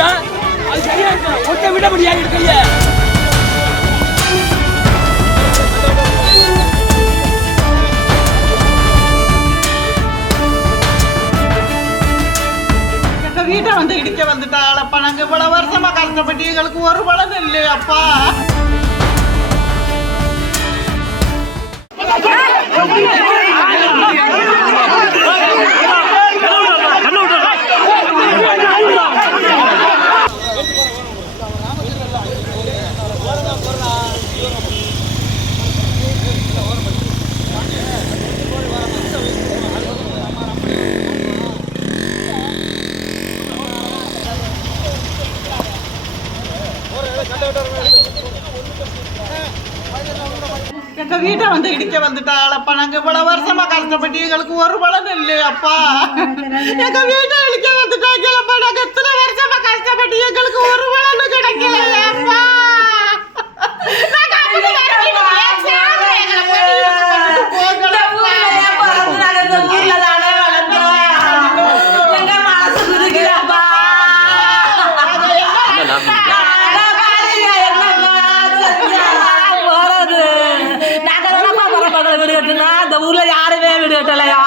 இருக்கா? அது சரியா இருக்கா? ஒட்ட விட முடியாது இருக்கைய. வீட்டை வந்து இடிக்க வந்துட்டாளப்பா. நாங்க இவ்வளவு வருஷமா கஷ்டப்பட்டு எங்களுக்கு ஒரு பலன் இல்லையாப்பா. எங்க வீட்டை வந்து இடிக்க வந்துட்டாளப்பா. நாங்க இவ்வளவு வருஷமா கஷ்டப்பட்டு எங்களுக்கு ஒரு பலன் இல்லையாப்பா. எங்க வீட்டை இடிக்க வந்துட்டாங்களப்பா. நாங்க எத்தனை வருஷமா கஷ்டப்பட்டு எங்களுக்கு ஒரு பலன் கிடைக்கலையாப்பா. இந்த ஊர்ல யாருமே வீடு கட்டலையா?